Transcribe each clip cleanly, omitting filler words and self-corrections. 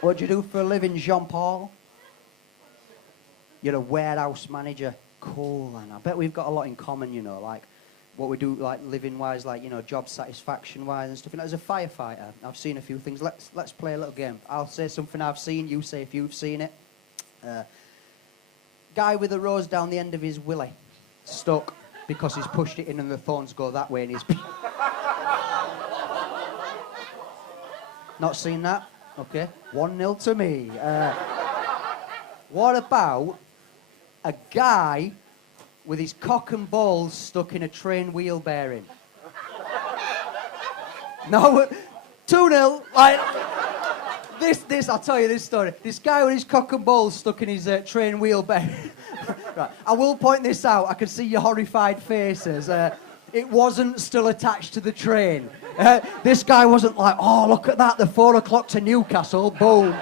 What do you do for a living, Jean-Paul? You're a warehouse manager. Cool, and I bet we've got a lot in common, you know, like what we do, like living-wise, like, you know, job satisfaction-wise and stuff. And as a firefighter, I've seen a few things. Let's play a little game. I'll say something I've seen, you say if you've seen it. Guy with a rose down the end of his willy, stuck because he's pushed it in and the thorns go that way and he's... Not seen that? Okay, 1-0 to me. What about a guy with his cock and balls stuck in a train wheel bearing? No, 2-0. Like this. I'll tell you this story. This guy with his cock and balls stuck in his train wheel bearing. Right. I will point this out. I can see your horrified faces. It wasn't still attached to the train. This guy wasn't like, oh, look at that, the 4 o'clock to Newcastle, boom.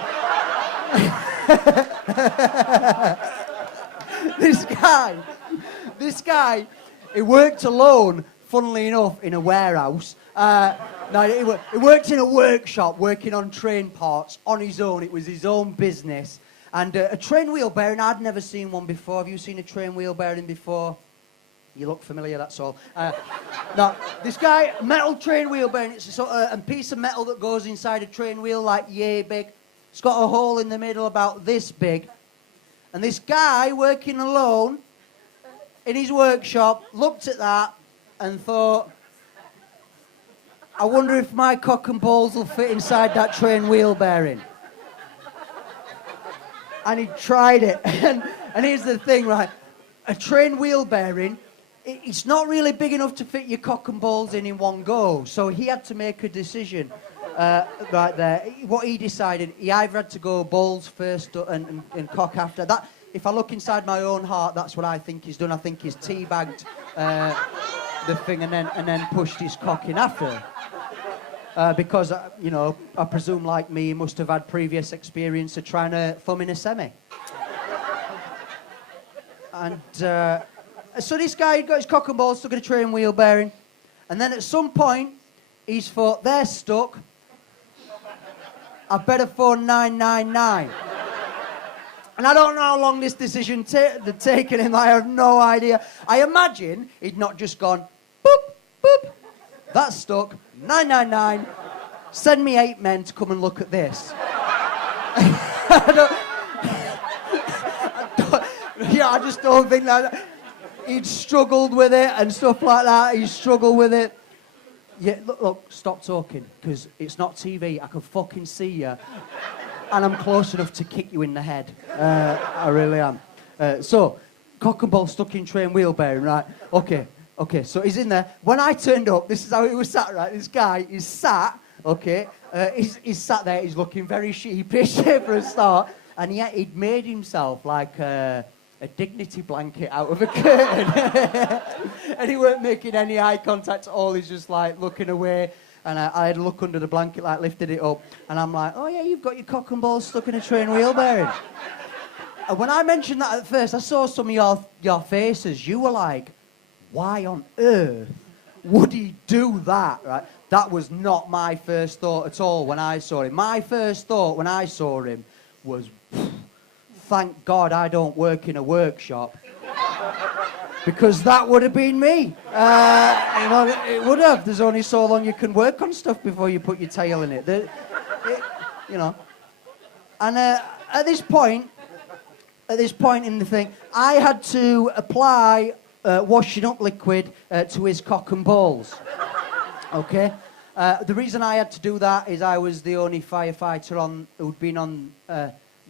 This guy, he worked alone, funnily enough, in a warehouse. No, he worked in a workshop, working on train parts on his own. It was his own business. And a train wheel bearing, I'd never seen one before. Have you seen a train wheel bearing before? You look familiar, that's all. No, this guy, metal train wheel bearing, it's a sort of a piece of metal that goes inside a train wheel like yay big. It's got a hole in the middle about this big. And this guy working alone in his workshop looked at that and thought, I wonder if my cock and balls will fit inside that train wheel bearing. And he tried it. And here's the thing, right? A train wheel bearing, it's not really big enough to fit your cock and balls in one go. So he had to make a decision right there. What he decided, he either had to go balls first and cock after. That, if I look inside my own heart, that's what I think he's done. I think he's teabagged the thing and then pushed his cock in after. Because, you know, I presume like me, he must have had previous experience of trying to thumb in a semi. And so this guy got his cock and balls stuck in a train wheel bearing. And then at some point, he's thought, they're stuck. I better phone 999. And I don't know how long this decision had taken him. I have no idea. I imagine he'd not just gone, boop, boop. That's stuck. 999. Send me 8 men to come and look at this. I just don't think that he'd struggled with it and stuff like that. He'd struggled with it. Yeah, look, stop talking, because it's not TV. I can fucking see you. And I'm close enough to kick you in the head. I really am. So, cock and ball stuck in train wheel bearing, right? Okay, so he's in there. When I turned up, this is how he was sat, right? This guy is sat, okay? He's sat there, he's looking very sheepish for a start. And yet he'd made himself like a dignity blanket out of a curtain. And he weren't making any eye contact at all. He's just like looking away. And I had a look under the blanket, like lifted it up. And I'm like, oh yeah, you've got your cock and balls stuck in a train wheel bearing. And when I mentioned that at first, I saw some of your faces. You were like, why on earth would he do that, right? That was not my first thought at all when I saw him. My first thought when I saw him was, thank God I don't work in a workshop. Because that would have been me. You know, it would have. There's only so long you can work on stuff before you put your tail in it. You know. And at this point in the thing, I had to apply washing up liquid to his cock and balls. Okay? The reason I had to do that is I was the only firefighter who'd been on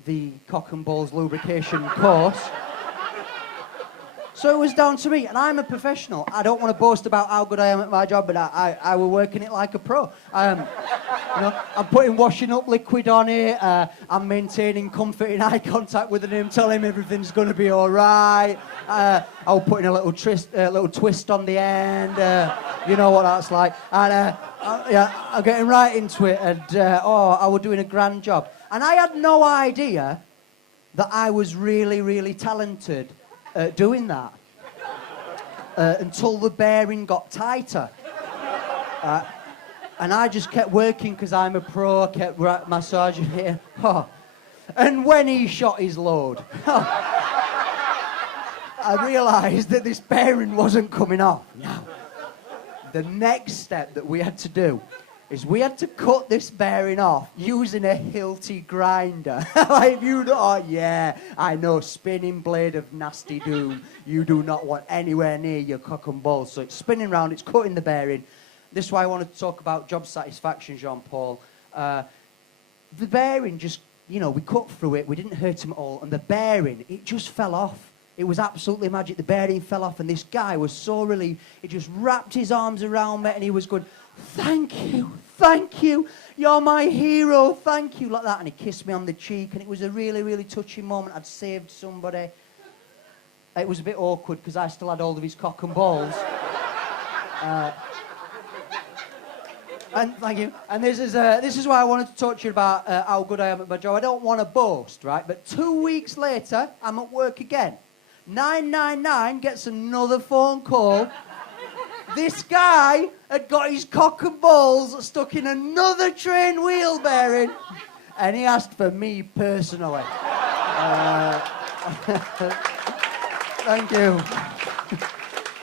the cock and balls lubrication course. So it was down to me, and I'm a professional. I don't want to boast about how good I am at my job, but I was working it like a pro. You know, I'm putting washing up liquid on it. I'm maintaining comfort in eye contact with him, telling him everything's going to be all right. I was putting a little twist on the end. You know what that's like. And yeah, I'm getting right into it, and I was doing a grand job. And I had no idea that I was really, really talented doing that until the bearing got tighter. And I just kept working because I'm a pro, I kept massaging here. Oh. And when he shot his load, I realised that this bearing wasn't coming off. Now, the next step that we had to do is we had to cut this bearing off using a Hilti grinder. Like, oh yeah, I know, spinning blade of nasty doom. You do not want anywhere near your cock and balls. So it's spinning round, it's cutting the bearing. This is why I wanted to talk about job satisfaction, Jean-Paul. The bearing just, we cut through it, we didn't hurt him at all, and the bearing, it just fell off. It was absolutely magic. The bearing fell off, and this guy was so relieved. He just wrapped his arms around me, and he was going, thank you, you're my hero, thank you, like that. And he kissed me on the cheek, and it was a really, really touching moment. I'd saved somebody. It was a bit awkward, because I still had hold of his cock and balls. And thank you. And this is why I wanted to talk to you about how good I am at my job. I don't want to boast, right? But 2 weeks later, I'm at work again. 999 gets another phone call. This guy had got his cock and balls stuck in another train wheel bearing, and he asked for me personally. Thank you.